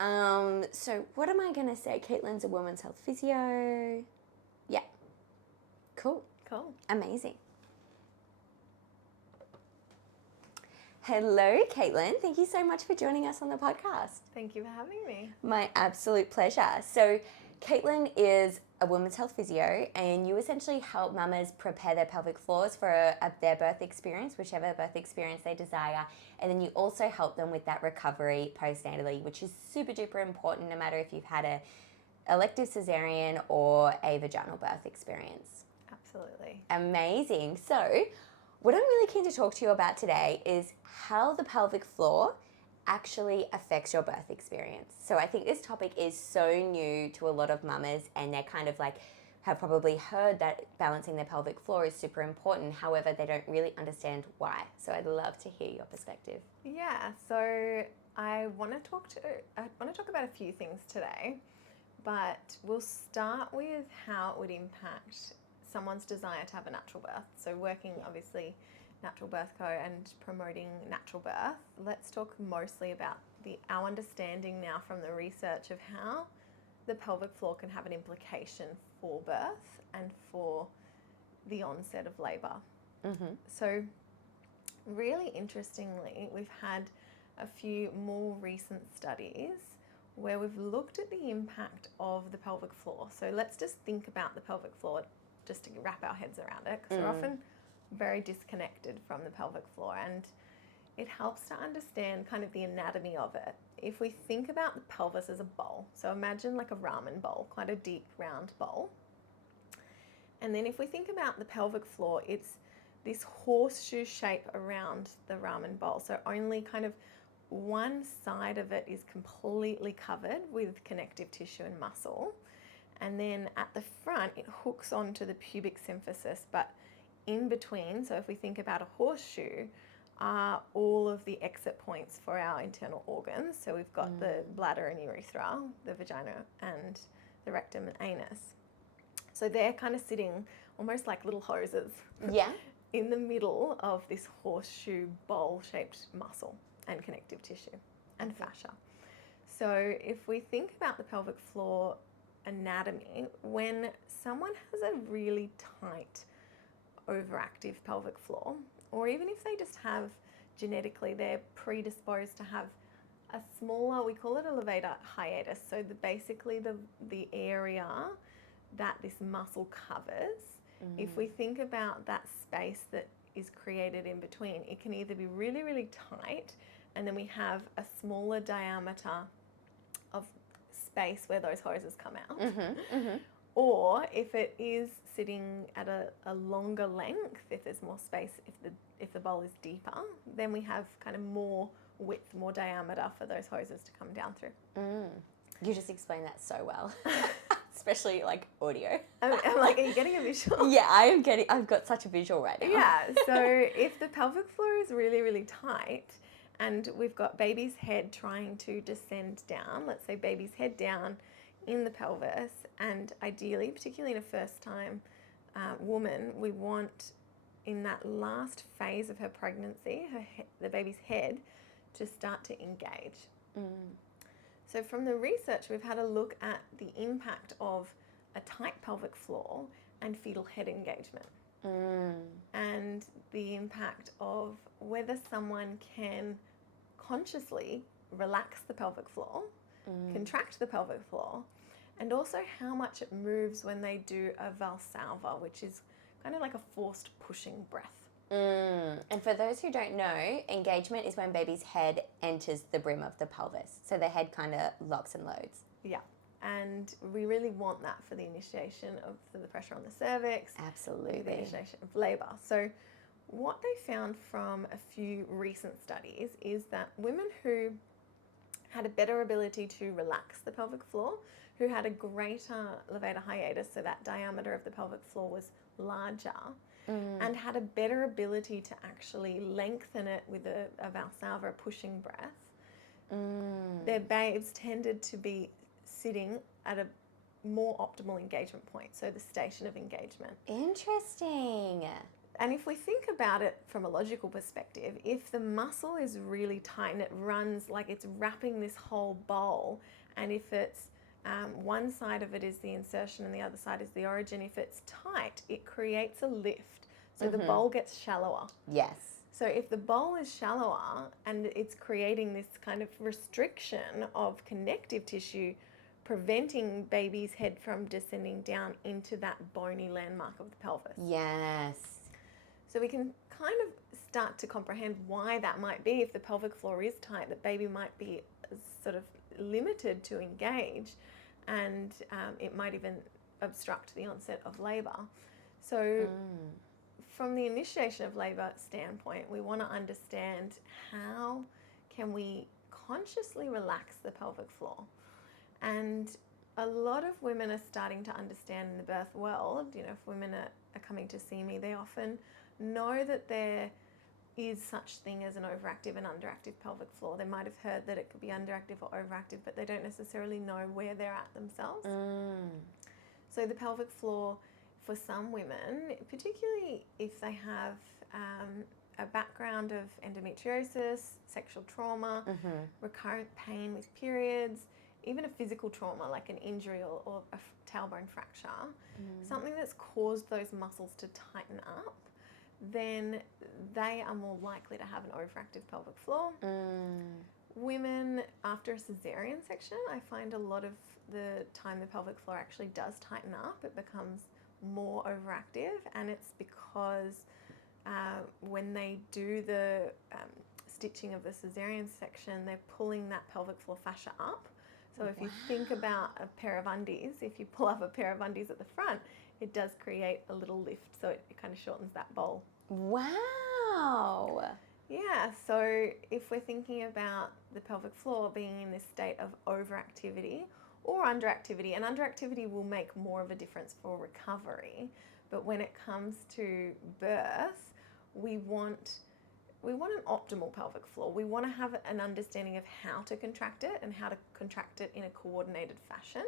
So what am I going to say? Caitlin's a women's health physio. Yeah. Cool. Cool. Amazing. Hello, Caitlin. Thank you so much for joining us on the podcast. Thank you for having me. My absolute pleasure. So Caitlin is a women's health physio, and you essentially help mamas prepare their pelvic floors for their birth experience, whichever birth experience they desire. And then you also help them with that recovery postnatally, which is super duper important no matter if you've had a elective cesarean or a vaginal birth experience. Absolutely. Amazing. So what I'm really keen to talk to you about today is how the pelvic floor actually affects your birth experience. So I think this topic is so new to a lot of mamas, and they're kind of like have probably heard that balancing their pelvic floor is super important. However, they don't really understand why. So I'd love to hear your perspective. Yeah, so I want to talk about a few things today, but we'll start with how it would impact someone's desire to have a natural birth. So working obviously Natural Birth Co and promoting natural birth, let's talk mostly about our understanding now from the research of how the pelvic floor can have an implication for birth and for the onset of labour. Mm-hmm. So really interestingly, we've had a few more recent studies where we've looked at the impact of the pelvic floor. So let's just think about the pelvic floor just to wrap our heads around it, because we're often very disconnected from the pelvic floor, and it helps to understand kind of the anatomy of it. If we think about the pelvis as a bowl, so imagine like a ramen bowl, quite a deep round bowl. And then if we think about the pelvic floor, it's this horseshoe shape around the ramen bowl. So only kind of one side of it is completely covered with connective tissue and muscle. And then at the front, it hooks onto the pubic symphysis, but in between, so if we think about a horseshoe, are all of the exit points for our internal organs. So we've got the bladder and urethra, the vagina and the rectum and anus. So they're kind of sitting almost like little hoses in the middle of this horseshoe bowl-shaped muscle and connective tissue and fascia. So if we think about the pelvic floor anatomy, when someone has a really tight overactive pelvic floor, or even if they just have genetically, they're predisposed to have a smaller, we call it a levator hiatus, so basically the area that this muscle covers, if we think about that space that is created in between, it can either be really, really tight, and then we have a smaller diameter of space where those hoses come out. Or if it is sitting at a longer length, if there's more space, if the bowl is deeper, then we have kind of more width, more diameter for those hoses to come down through. You just explained that so well. Especially like audio. I'm like, are you getting a visual? Yeah, I've got such a visual right now. Yeah, so if the pelvic floor is really, really tight and we've got baby's head trying to descend down, let's say baby's head down in the pelvis, and ideally, particularly in a first-time woman, we want in that last phase of her pregnancy, the baby's head to start to engage. So from the research, we've had a look at the impact of a tight pelvic floor and fetal head engagement. And the impact of whether someone can consciously relax the pelvic floor, contract the pelvic floor, and also how much it moves when they do a valsalva, which is kind of like a forced pushing breath. And for those who don't know, engagement is when baby's head enters the brim of the pelvis. So the head kind of locks and loads. Yeah. And we really want that for the initiation of the pressure on the cervix. Absolutely. The initiation of labour. So what they found from a few recent studies is that women who had a better ability to relax the pelvic floor, who had a greater levator hiatus, so that diameter of the pelvic floor was larger, and had a better ability to actually lengthen it with a valsalva, a pushing breath, their babes tended to be sitting at a more optimal engagement point, so the station of engagement. Interesting. And if we think about it from a logical perspective, if the muscle is really tight and it runs like it's wrapping this whole bowl, and if it's one side of it is the insertion and the other side is the origin, if it's tight, it creates a lift. So the bowl gets shallower. Yes. So if the bowl is shallower and it's creating this kind of restriction of connective tissue, preventing baby's head from descending down into that bony landmark of the pelvis. Yes. So we can kind of start to comprehend why that might be. If the pelvic floor is tight, that baby might be sort of limited to engage, and it might even obstruct the onset of labour. So from the initiation of labour standpoint, we want to understand how can we consciously relax the pelvic floor. And a lot of women are starting to understand in the birth world, you know, if women are coming to see me, they often know that there is such thing as an overactive and underactive pelvic floor. They might have heard that it could be underactive or overactive, but they don't necessarily know where they're at themselves. So the pelvic floor, for some women, particularly if they have a background of endometriosis, sexual trauma, recurrent pain with periods, even a physical trauma like an injury or a tailbone fracture, something that's caused those muscles to tighten up, then they are more likely to have an overactive pelvic floor. Women after a cesarean section, I find a lot of the time the pelvic floor actually does tighten up. It becomes more overactive, and it's because when they do the stitching of the cesarean section, they're pulling that pelvic floor fascia up. So if you think about a pair of undies, if you pull up a pair of undies at the front, it does create a little lift, so it kind of shortens that bowl. Wow. Yeah, so if we're thinking about the pelvic floor being in this state of overactivity or underactivity, and underactivity will make more of a difference for recovery, but when it comes to birth, we want an optimal pelvic floor. We want to have an understanding of how to contract it and how to contract it in a coordinated fashion,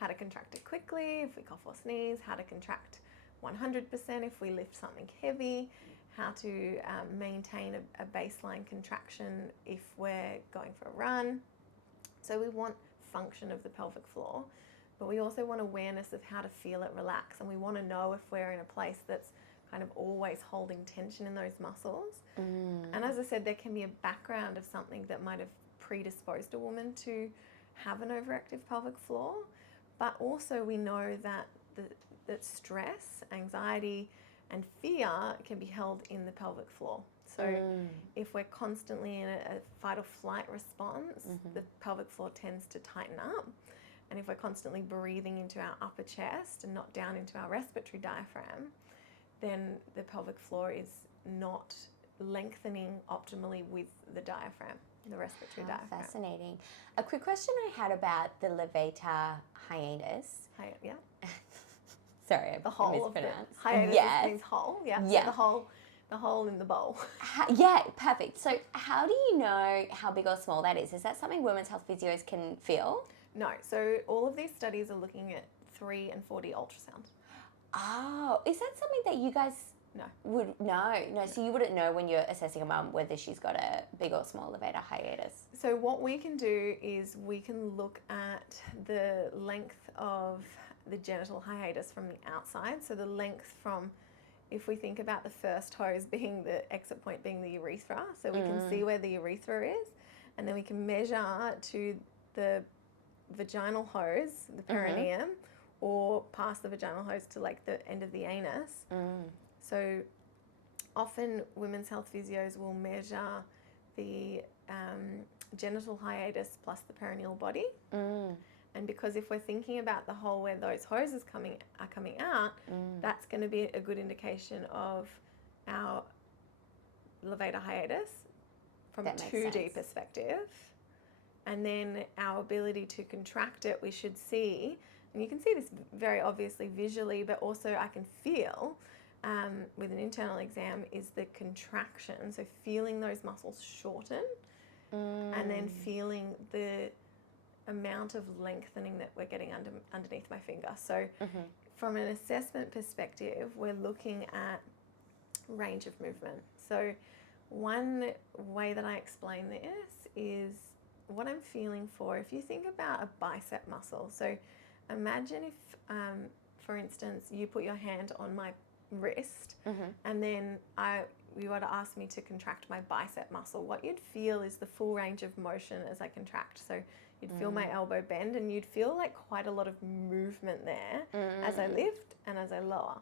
how to contract it quickly if we cough or sneeze, how to contract 100% if we lift something heavy, how to maintain a baseline contraction if we're going for a run. So we want function of the pelvic floor, but we also want awareness of how to feel it relax, and we want to know if we're in a place that's kind of always holding tension in those muscles. And as I said, there can be a background of something that might have predisposed a woman to have an overactive pelvic floor, but also we know that that stress, anxiety, and fear can be held in the pelvic floor. So if we're constantly in a fight or flight response, the pelvic floor tends to tighten up. And if we're constantly breathing into our upper chest and not down into our respiratory diaphragm, then the pelvic floor is not lengthening optimally with the diaphragm, the respiratory diaphragm. Fascinating. A quick question I had about the levator hiatus. Yeah. Sorry, I The hole of the mispronounced. hiatus means hole. Yeah. Yeah. So the hole in the bowl. Yeah, perfect. So how do you know how big or small that is? Is that something women's health physios can feel? No. So all of these studies are looking at 3 and 4D ultrasound. Oh, is that something that you guys would know? No, so you wouldn't know when you're assessing a mum whether she's got a big or small levator hiatus. So what we can do is we can look at the length of the genital hiatus from the outside. So the length from, if we think about the first hose being the exit point being the urethra, so we can see where the urethra is, and then we can measure to the vaginal hose, the perineum, or past the vaginal hose to like the end of the anus. So often women's health physios will measure the genital hiatus plus the perineal body. And because if we're thinking about the hole where those hoses are coming out, that's going to be a good indication of our levator hiatus from a 2D perspective. And then our ability to contract it, we should see, and you can see this very obviously visually, but also I can feel with an internal exam, is the contraction. So feeling those muscles shorten and then feeling the amount of lengthening that we're getting underneath my finger. So from an assessment perspective, we're looking at range of movement. So one way that I explain this is what I'm feeling for. If you think about a bicep muscle, so imagine if, for instance, you put your hand on my wrist, and then you were to ask me to contract my bicep muscle. What you'd feel is the full range of motion as I contract. So you'd feel my elbow bend, and you'd feel like quite a lot of movement there as I lift and as I lower.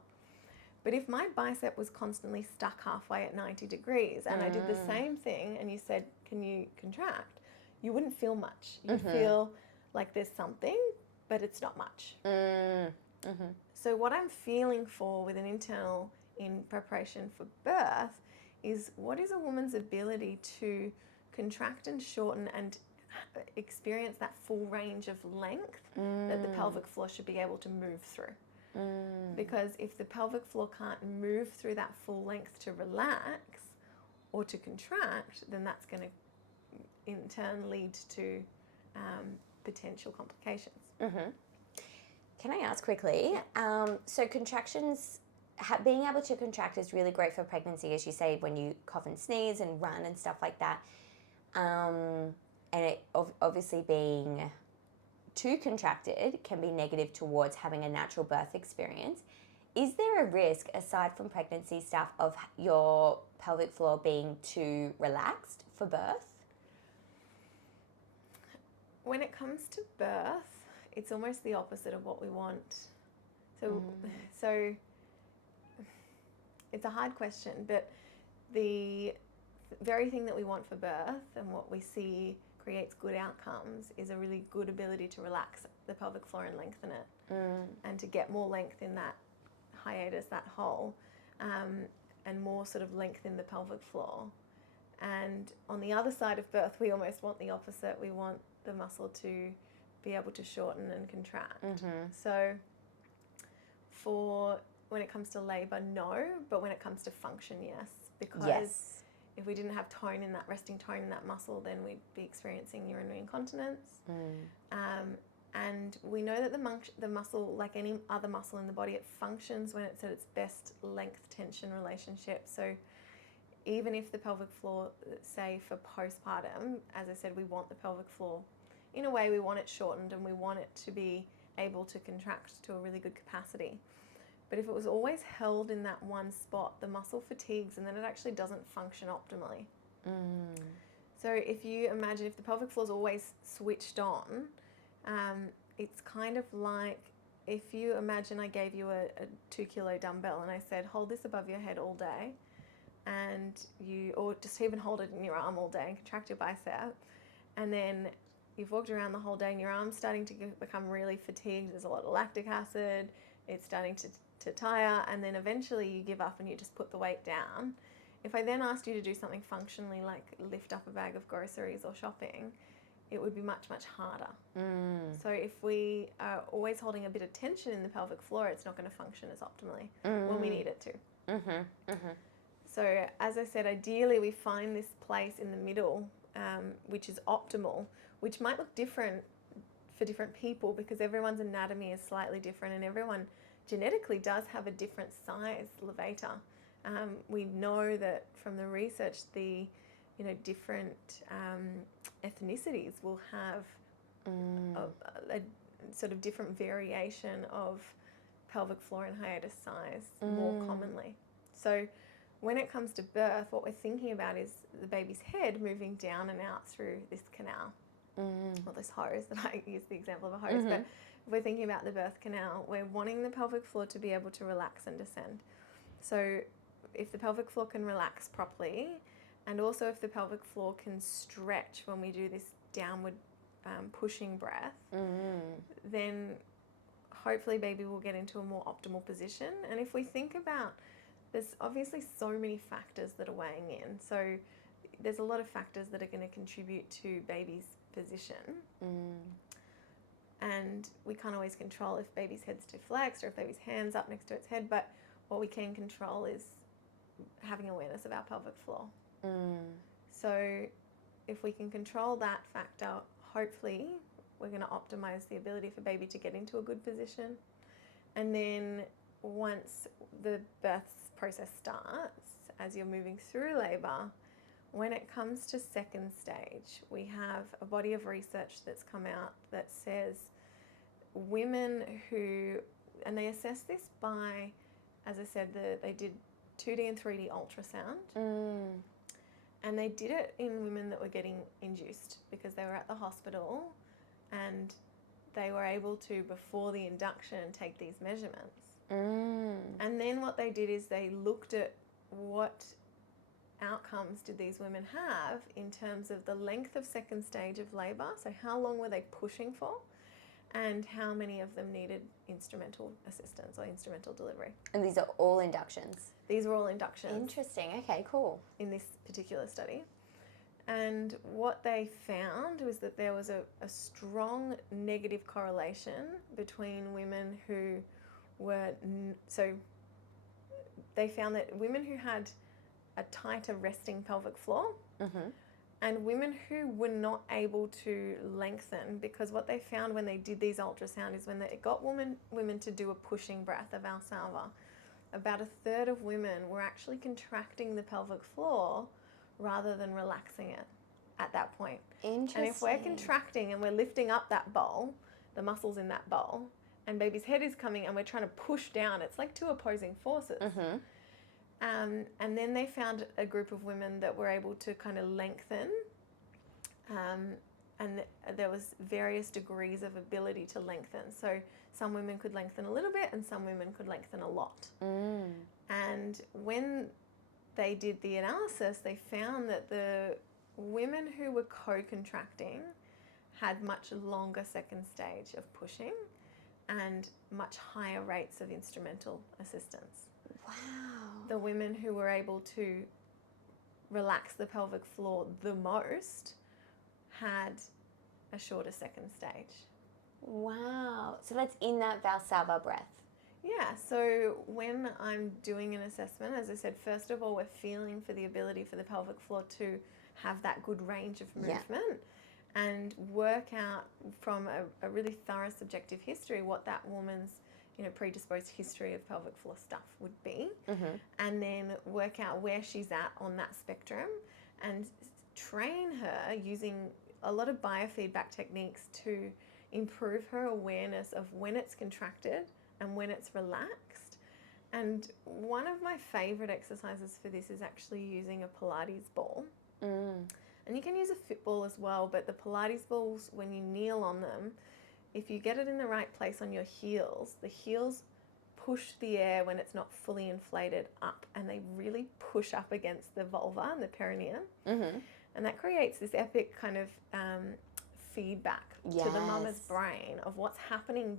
But if my bicep was constantly stuck halfway at 90 degrees and I did the same thing and you said, can you contract? You wouldn't feel much. You'd feel like there's something, but it's not much. So what I'm feeling for with an internal in preparation for birth is, what is a woman's ability to contract and shorten and experience that full range of length that the pelvic floor should be able to move through. Because if the pelvic floor can't move through that full length to relax or to contract, then that's going to in turn lead to potential complications. Can I ask quickly? So contractions, being able to contract is really great for pregnancy, as you say, when you cough and sneeze and run and stuff like that. And it obviously being too contracted can be negative towards having a natural birth experience. Is there a risk, aside from pregnancy stuff, of your pelvic floor being too relaxed for birth? When it comes to birth, it's almost the opposite of what we want. So it's a hard question, but the very thing that we want for birth and what we see creates good outcomes is a really good ability to relax the pelvic floor and lengthen it, and to get more length in that hiatus, that hole, and more sort of length in the pelvic floor. And on the other side of birth, we almost want the opposite. We want the muscle to be able to shorten and contract. So for when it comes to labour, no, but when it comes to function, yes, because if we didn't have tone in that, resting tone in that muscle, then we'd be experiencing urinary incontinence. And we know that the muscle, like any other muscle in the body, it functions when it's at its best length-tension relationship. So even if the pelvic floor, say for postpartum, as I said, we want the pelvic floor, in a way we want it shortened and we want it to be able to contract to a really good capacity. But if it was always held in that one spot, the muscle fatigues and then it actually doesn't function optimally. So if you imagine, if the pelvic floor is always switched on, it's kind of like if you imagine I gave you a 2 kilo dumbbell and I said, hold this above your head all day, and or just even hold it in your arm all day and contract your bicep, and then you've walked around the whole day and your arm's starting to become really fatigued, there's a lot of lactic acid, it's starting to tire, and then eventually you give up and you just put the weight down. If I then asked you to do something functionally like lift up a bag of groceries or shopping, it would be much, much harder. So if we are always holding a bit of tension in the pelvic floor, it's not going to function as optimally when we need it to. So as I said, ideally we find this place in the middle, which is optimal, which might look different for different people because everyone's anatomy is slightly different and everyone genetically does have a different size levator. We know that from the research, the different ethnicities will have a sort of different variation of pelvic floor and hiatus size more commonly. So when it comes to birth, what we're thinking about is the baby's head moving down and out through this canal, or this hose, that I use the example of a hose, but if we're thinking about the birth canal, we're wanting the pelvic floor to be able to relax and descend. So if the pelvic floor can relax properly, and also if the pelvic floor can stretch when we do this downward pushing breath, then hopefully baby will get into a more optimal position. And if we think about, there's obviously so many factors that are weighing in. So there's a lot of factors that are going to contribute to baby's position. And we can't always control if baby's head's too flexed or if baby's hand's up next to its head, but what we can control is having awareness of our pelvic floor. So if we can control that factor, hopefully we're going to optimize the ability for baby to get into a good position. And then once the birth's process starts, as you're moving through labour, when it comes to second stage, we have a body of research that's come out that says women who, and they assess this by, as I said, they did 2D and 3D ultrasound. And they did it in women that were getting induced because they were at the hospital and they were able to, before the induction, take these measurements. And then what they did is they looked at what outcomes did these women have in terms of the length of second stage of labour, so how long were they pushing for, and how many of them needed instrumental assistance or instrumental delivery. And these are all inductions? These were all inductions. Interesting. Okay, cool. In this particular study. And what they found was that there was a strong negative correlation between women who were, so they found that women who had a tighter resting pelvic floor and women who were not able to lengthen, because what they found when they did these ultrasound is when they got women to do a pushing breath, a Valsalva, about a third of women were actually contracting the pelvic floor rather than relaxing it at that point. Interesting. And if we're contracting and we're lifting up that bowl, the muscles in that bowl, and baby's head is coming and we're trying to push down, it's like two opposing forces. And then they found a group of women that were able to kind of lengthen, and there was various degrees of ability to lengthen. So some women could lengthen a little bit and some women could lengthen a lot. And when they did the analysis, they found that the women who were co-contracting had much longer second stage of pushing and much higher rates of instrumental assistance. Wow. The women who were able to relax the pelvic floor the most had a shorter second stage. Wow. So that's in that Valsalva breath? Yeah, so when I'm doing an assessment, as I said, first of all, we're feeling for the ability for the pelvic floor to have that good range of movement and work out from a really thorough subjective history what that woman's predisposed history of pelvic floor stuff would be, and then work out where she's at on that spectrum and train her using a lot of biofeedback techniques to improve her awareness of when it's contracted and when it's relaxed. And one of my favorite exercises for this is actually using a Pilates ball. And you can use a fit ball as well, but the Pilates balls, when you kneel on them, if you get it in the right place on your heels, the heels push the air when it's not fully inflated up, and they really push up against the vulva and the perineum. And that creates this epic kind of feedback to the mama's brain of what's happening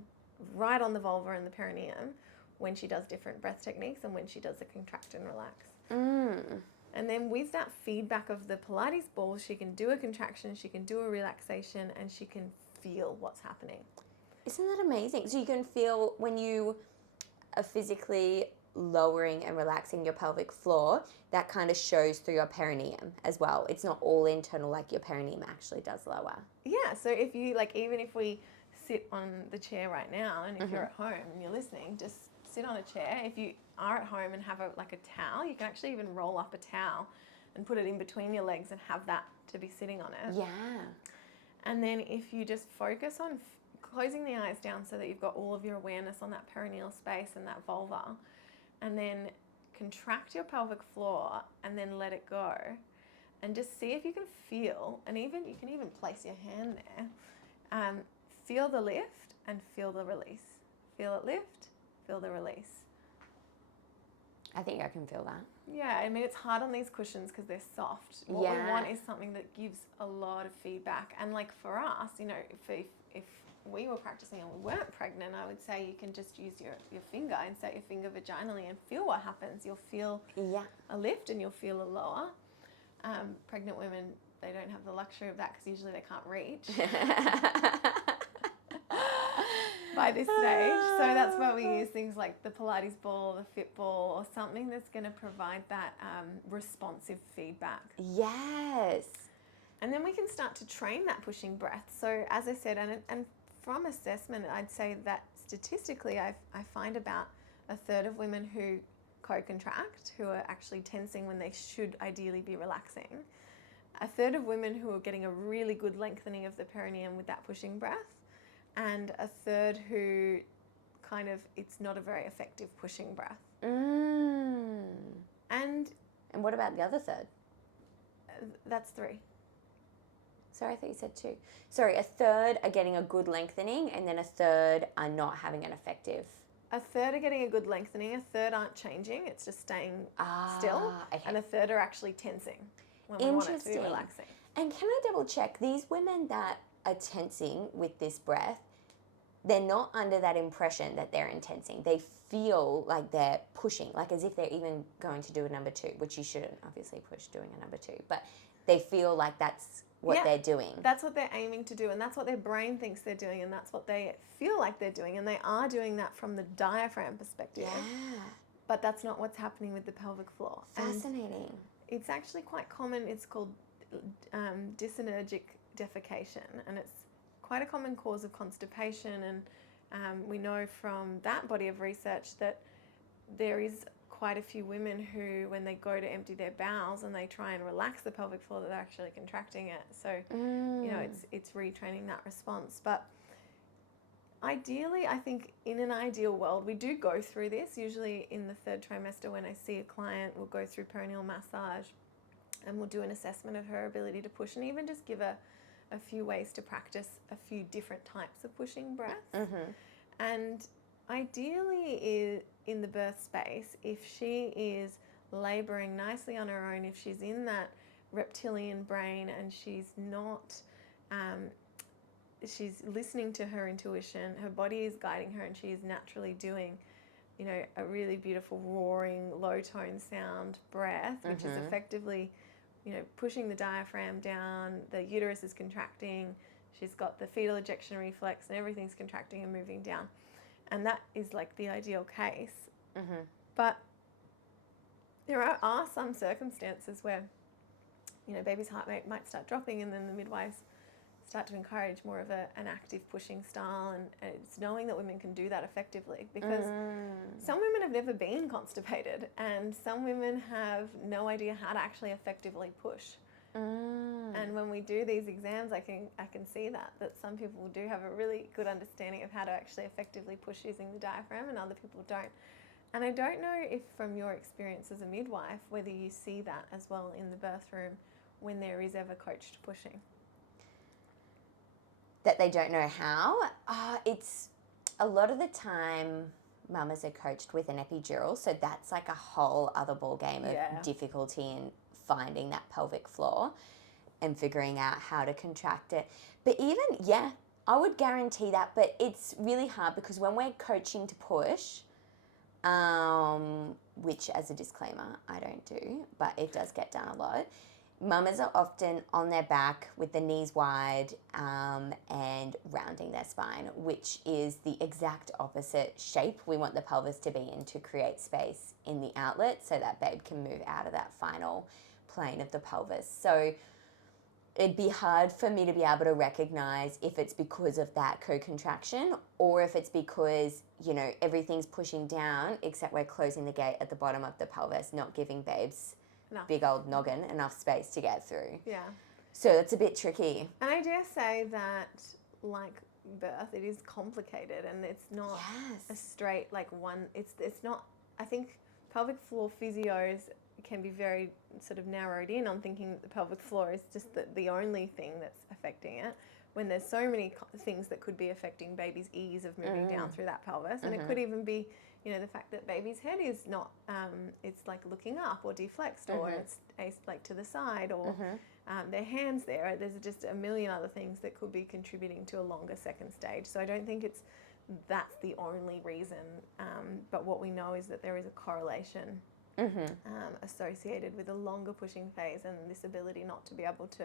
right on the vulva and the perineum when she does different breath techniques and when she does the contract and relax. And then with that feedback of the Pilates balls, she can do a contraction, she can do a relaxation, and she can feel what's happening. Isn't that amazing? So you can feel when you are physically lowering and relaxing your pelvic floor, that kind of shows through your perineum as well. It's not all internal, like your perineum actually does lower. Yeah, so if you, even if we sit on the chair right now, and if you're at home and you're listening, just sit on a chair. If you are at home and have a towel, you can actually even roll up a towel and put it in between your legs and have that to be sitting on it. Yeah. And then if you just focus on closing the eyes down so that you've got all of your awareness on that perineal space and that vulva, and then contract your pelvic floor and then let it go, and just see if you can feel, and you can even place your hand there, feel the lift and feel the release. Feel it lift, feel the release. I think I can feel that. Yeah, I mean, it's hard on these cushions because they're soft. What we want is something that gives a lot of feedback. And for us, if we were practicing and we weren't pregnant, I would say you can just use your finger, insert your finger vaginally and feel what happens. You'll feel a lift and you'll feel a lower. Pregnant women, they don't have the luxury of that because usually they can't reach. By this stage. So that's why we use things like the Pilates ball, the fit ball, or something that's going to provide that responsive feedback. Yes. And then we can start to train that pushing breath. So as I said, and from assessment, I'd say that statistically I find about a third of women who co-contract, who are actually tensing when they should ideally be relaxing. A third of women who are getting a really good lengthening of the perineum with that pushing breath, and a third who kind of, it's not a very effective pushing breath. And what about the other third? That's 3. Sorry, I thought you said 2. Sorry, a third are getting a good lengthening, and then a third are not having an effective. A third are getting a good lengthening, a third aren't changing, it's just staying still, okay. and a third are actually tensing when we want it to be relaxing. And can I double check, these women that are tensing with this breath, they're not under that impression that they're intensing. They feel like they're pushing, like as if they're even going to do a number 2, which you shouldn't obviously push doing a number 2, but they feel like that's what they're doing. That's what they're aiming to do, and that's what their brain thinks they're doing, and that's what they feel like they're doing, and they are doing that from the diaphragm perspective. Yeah. But that's not what's happening with the pelvic floor. Fascinating. And it's actually quite common. It's called dysenergic defecation, and it's quite a common cause of constipation, and we know from that body of research that there is quite a few women who, when they go to empty their bowels and they try and relax the pelvic floor, that they're actually contracting it. So, you know, it's retraining that response. But ideally, I think in an ideal world, we do go through this. Usually in the 3rd trimester, when I see a client, we'll go through perineal massage and we'll do an assessment of her ability to push, and even just give a few ways to practice a few different types of pushing breaths. And ideally, in the birth space, if she is labouring nicely on her own, if she's in that reptilian brain and she's not, she's listening to her intuition, her body is guiding her, and she's naturally doing, you know, a really beautiful roaring low tone sound breath, which is effectively, you know, pushing the diaphragm down, the uterus is contracting, she's got the fetal ejection reflex, and everything's contracting and moving down. And that is like the ideal case. But there are some circumstances where, you know, baby's heart rate might start dropping, and then the midwives start to encourage more of an active pushing style, and it's knowing that women can do that effectively, because some women have never been constipated, and some women have no idea how to actually effectively push. And when we do these exams, I can see that some people do have a really good understanding of how to actually effectively push using the diaphragm, and other people don't. And I don't know if, from your experience as a midwife, whether you see that as well in the birth room when there is ever coached pushing. That they don't know how? It's a lot of the time mamas are coached with an epidural, so that's like a whole other ball game of difficulty in finding that pelvic floor and figuring out how to contract it. But even, I would guarantee that, but it's really hard because when we're coaching to push, which as a disclaimer, I don't do, but it does get done a lot, mamas are often on their back with the knees wide and rounding their spine, which is the exact opposite shape we want the pelvis to be in to create space in the outlet so that babe can move out of that final plane of the pelvis. So it'd be hard for me to be able to recognize if it's because of that co-contraction or if it's because, you know, everything's pushing down except we're closing the gate at the bottom of the pelvis, not giving babes big old noggin enough space to get through. Yeah. So it's a bit tricky. And I dare say that, like birth, it is complicated, and it's not a straight, like one, it's not, I think pelvic floor physios can be very sort of narrowed in on thinking that the pelvic floor is just the only thing that's affecting it, when there's so many things that could be affecting baby's ease of moving down through that pelvis. And it could even be, you know, the fact that baby's head is not, it's like looking up or deflexed, or it's like to the side, or their hands there. There's just a million other things that could be contributing to a longer second stage. So I don't think that's the only reason. But what we know is that there is a correlation associated with a longer pushing phase and this ability not to be able to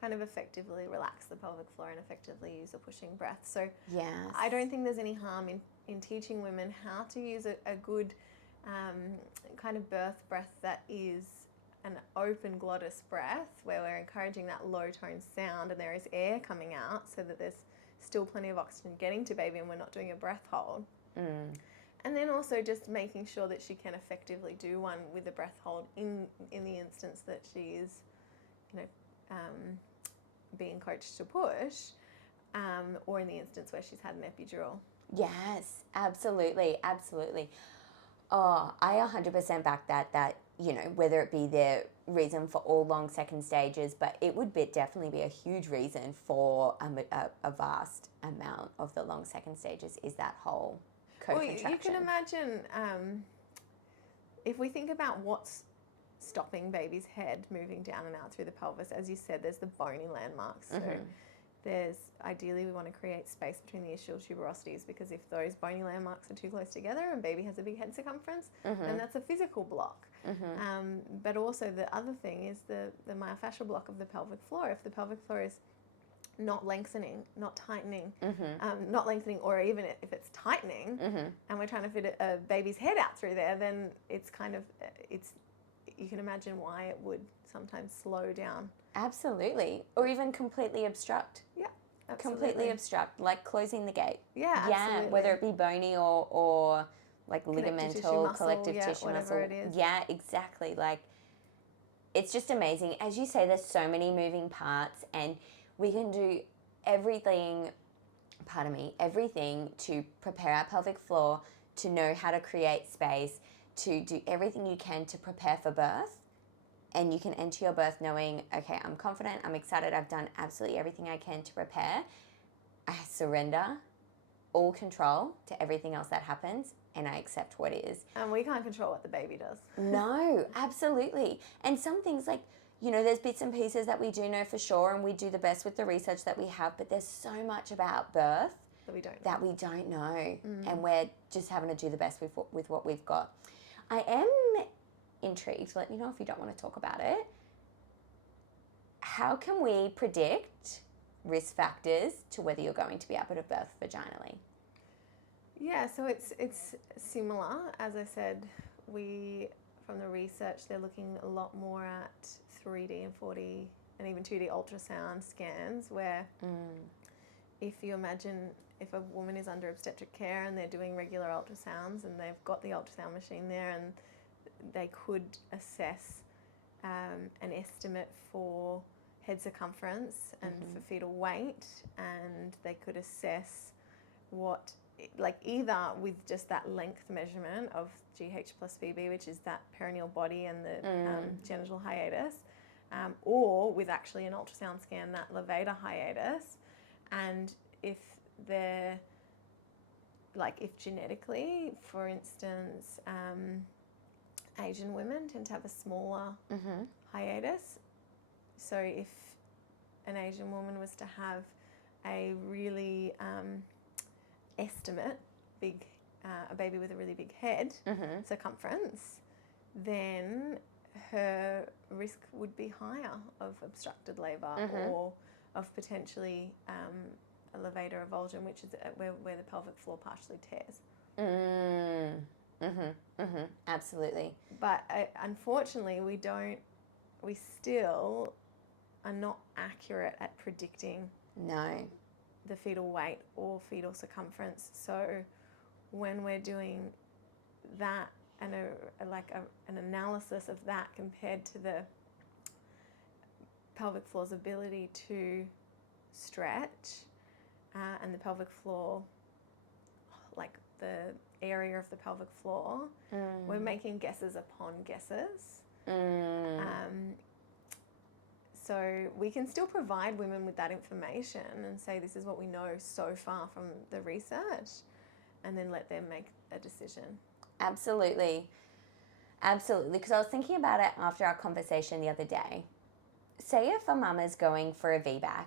kind of effectively relax the pelvic floor and effectively use a pushing breath. So I don't think there's any harm in teaching women how to use a good kind of birth breath that is an open glottis breath, where we're encouraging that low tone sound and there is air coming out so that there's still plenty of oxygen getting to baby and we're not doing a breath hold. And then also just making sure that she can effectively do one with a breath hold in the instance that she is, being coached to push, or in the instance where she's had an epidural. Yes, absolutely, absolutely. Oh, I 100% back that, whether it be the reason for all long second stages, but it would definitely be a huge reason for a vast amount of the long second stages is that whole co-contraction. Well, you can imagine if we think about what's stopping baby's head moving down and out through the pelvis, as you said, there's the bony landmarks. So there's, ideally we want to create space between the ischial tuberosities, because if those bony landmarks are too close together and baby has a big head circumference, then that's a physical block. But also the other thing is the myofascial block of the pelvic floor. If the pelvic floor is not lengthening, not tightening, not lengthening, or even if it's tightening, and we're trying to fit a baby's head out through there, then it's kind of, you can imagine why it would sometimes slow down. Absolutely. Or even completely obstruct. Yeah, absolutely. Completely obstruct, like closing the gate. Yeah, absolutely. Yeah, whether it be bony or like ligamental, collective tissue muscle. Whatever it is. Yeah, exactly. Like, it's just amazing. As you say, there's so many moving parts, and we can do everything to prepare our pelvic floor, to know how to create space, to do everything you can to prepare for birth. And you can enter your birth knowing, okay, I'm confident, I'm excited, I've done absolutely everything I can to prepare. I surrender all control to everything else that happens, and I accept what is. And we can't control what the baby does. No, absolutely. And some things, like, there's bits and pieces that we do know for sure, and we do the best with the research that we have, but there's so much about birth that we don't know. And we're just having to do the best with what we've got. I am intrigued, let me know if you don't want to talk about it. How can we predict risk factors to whether you're going to be able to birth vaginally? Yeah, so it's similar. As I said, from the research, they're looking a lot more at 3D and 4D and even 2D ultrasound scans, where if you imagine if a woman is under obstetric care and they're doing regular ultrasounds and they've got the ultrasound machine there, and they could assess an estimate for head circumference and for fetal weight, and they could assess what, like, either with just that length measurement of GH plus VB, which is that perineal body and the genital hiatus, or with actually an ultrasound scan, that levator hiatus, and if they're, like, if genetically, for instance, Asian women tend to have a smaller hiatus. So if an Asian woman was to have a really a baby with a really big head circumference, then her risk would be higher of obstructed labour or of potentially a levator avulsion, which is where the pelvic floor partially tears. Absolutely. But unfortunately, we still are not accurate at predicting the fetal weight or fetal circumference. So when we're doing that and an analysis of that compared to the pelvic floor's ability to stretch and the pelvic floor, like the area of the pelvic floor, we're making guesses upon guesses. So we can still provide women with that information and say, this is what we know so far from the research, and then let them make a decision. Absolutely. Absolutely. Because I was thinking about it after our conversation the other day. Say if a mum is going for a VBAC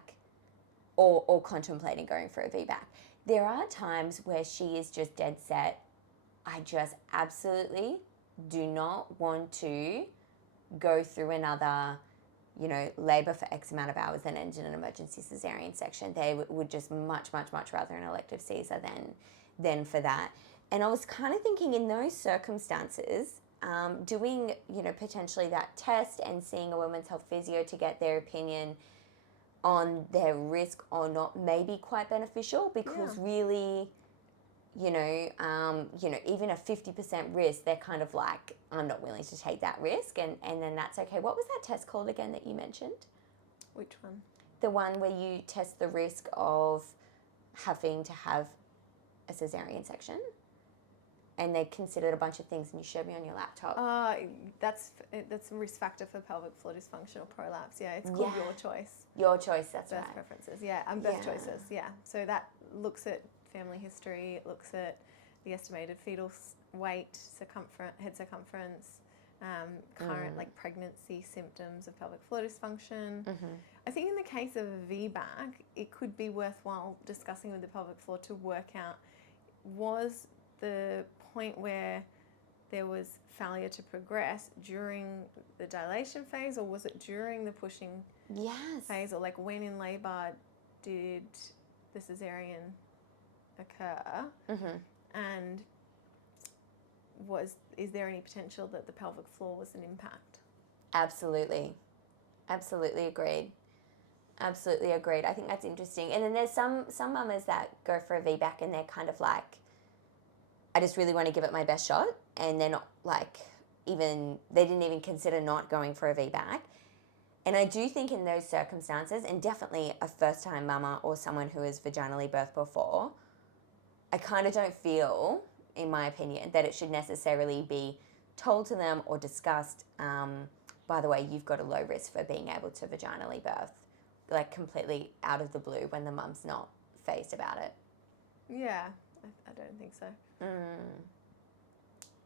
or contemplating going for a VBAC, there are times where she is just dead set, I just absolutely do not want to go through another, labour for X amount of hours and end in an emergency cesarean section. They would just much rather an elective Caesar than for that. And I was kind of thinking, in those circumstances, doing, potentially that test and seeing a women's health physio to get their opinion on their risk or not may be quite beneficial, because really even a 50% risk, they're kind of like, I'm not willing to take that risk, and then that's okay. What was that test called again that you mentioned? Which one? The one where you test the risk of having to have a cesarean section, and they considered a bunch of things, and you showed me on your laptop. That's a risk factor for pelvic floor dysfunction or prolapse. Yeah, it's called Your Choice. Your Choice, that's birth right. preferences. Yeah, birth choices. Yeah, so that looks at family history. It looks at the estimated fetal weight, head circumference, current like pregnancy symptoms of pelvic floor dysfunction. I think in the case of a VBAC, it could be worthwhile discussing with the pelvic floor to work out, was the point where there was failure to progress during the dilation phase, or was it during the pushing phase, or like when in labour did the cesarean occur, and is there any potential that the pelvic floor was an impact? Absolutely agreed. Absolutely agreed. I think that's interesting. And then there's some mamas that go for a VBAC and they're kind of like, I just really want to give it my best shot, and they're not like, they didn't even consider not going for a VBAC. And I do think in those circumstances, and definitely a first-time mama or someone who has vaginally birthed before, I kind of don't feel, in my opinion, that it should necessarily be told to them or discussed, by the way, you've got a low risk for being able to vaginally birth, like completely out of the blue when the mum's not phased about it. Yeah, I don't think so.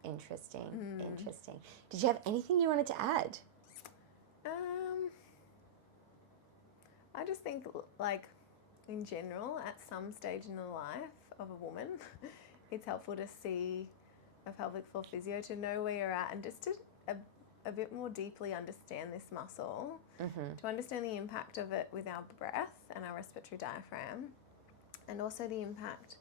Interesting. Did you have anything you wanted to add? I just think, like, in general, at some stage in the life of a woman, it's helpful to see a pelvic floor physio to know where you're at, and just to a bit more deeply understand this muscle, to understand the impact of it with our breath and our respiratory diaphragm, and also the impact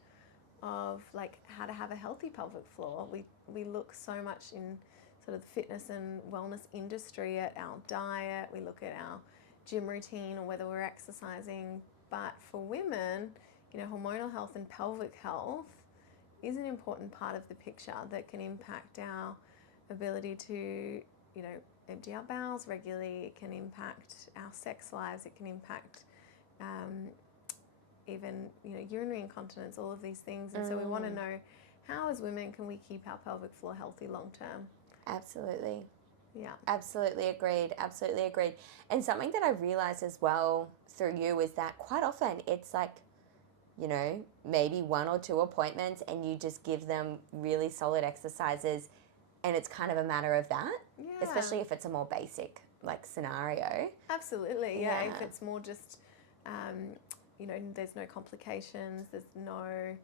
of like how to have a healthy pelvic floor. We look so much in sort of the fitness and wellness industry at our diet, we look at our gym routine or whether we're exercising, but for women, hormonal health and pelvic health is an important part of the picture that can impact our ability to, empty our bowels regularly. It can impact our sex lives. It can impact even, urinary incontinence, all of these things. And so we want to know, how as women can we keep our pelvic floor healthy long term? Absolutely. Yeah. Absolutely agreed. And something that I realized as well through you is that quite often it's like, maybe 1 or 2 appointments and you just give them really solid exercises, and it's kind of a matter of that, especially if it's a more basic like scenario. Absolutely, yeah. If it's more just, there's no complications, there's no,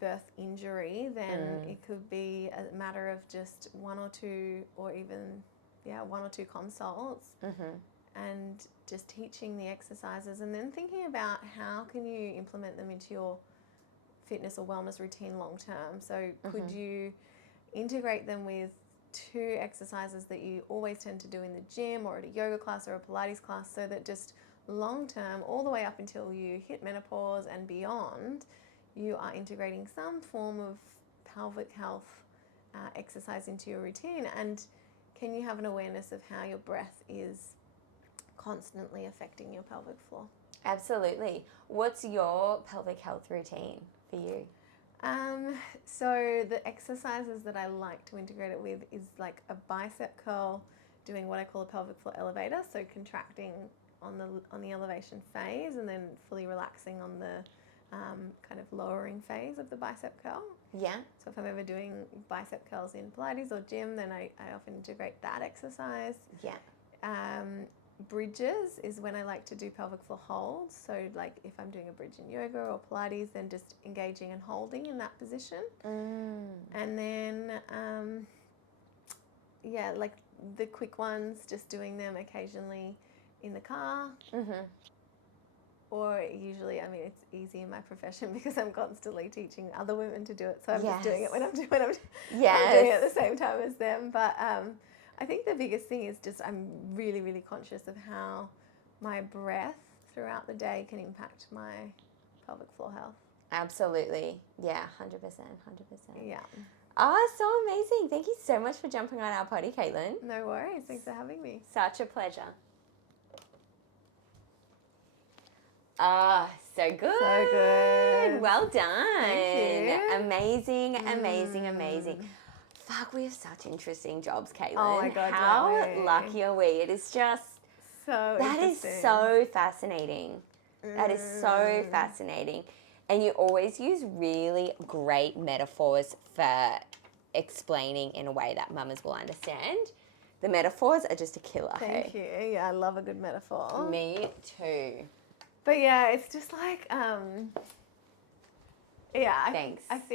birth injury, then it could be a matter of just 1 or 2, or even, 1 or 2 consults, and just teaching the exercises, and then thinking about how can you implement them into your fitness or wellness routine long term. So could you integrate them with 2 exercises that you always tend to do in the gym or at a yoga class or a Pilates class, so that just long term, all the way up until you hit menopause and beyond, you are integrating some form of pelvic health exercise into your routine? And can you have an awareness of how your breath is constantly affecting your pelvic floor? Absolutely. What's your pelvic health routine for you? So the exercises that I like to integrate it with is like a bicep curl, doing what I call a pelvic floor elevator, so contracting on the elevation phase and then fully relaxing on the kind of lowering phase of the bicep curl. Yeah. So if I'm ever doing bicep curls in Pilates or gym, then I often integrate that exercise. Yeah. Bridges is when I like to do pelvic floor holds. So like if I'm doing a bridge in yoga or Pilates, then just engaging and holding in that position. And then, like the quick ones, just doing them occasionally in the car. Or usually, it's easy in my profession because I'm constantly teaching other women to do it. So I'm just doing it when I'm doing it at the same time as them. But I think the biggest thing is just I'm really, really conscious of how my breath throughout the day can impact my pelvic floor health. Absolutely. Yeah, 100%, 100%. Yeah. So amazing. Thank you so much for jumping on our potty, Caitlin. No worries. Thanks for having me. Such a pleasure. So good. So good. Well done. Thank you. Amazing, amazing, amazing. Fuck, we have such interesting jobs, Caitlin. Oh my God, how don't we? lucky are we? It is just, So that is interesting. so fascinating. That is so fascinating. And you always use really great metaphors for explaining in a way that mamas will understand. The metaphors are just a killer. Thank you. Yeah, I love a good metaphor. Me too. But yeah, it's just like, yeah. Thanks. I think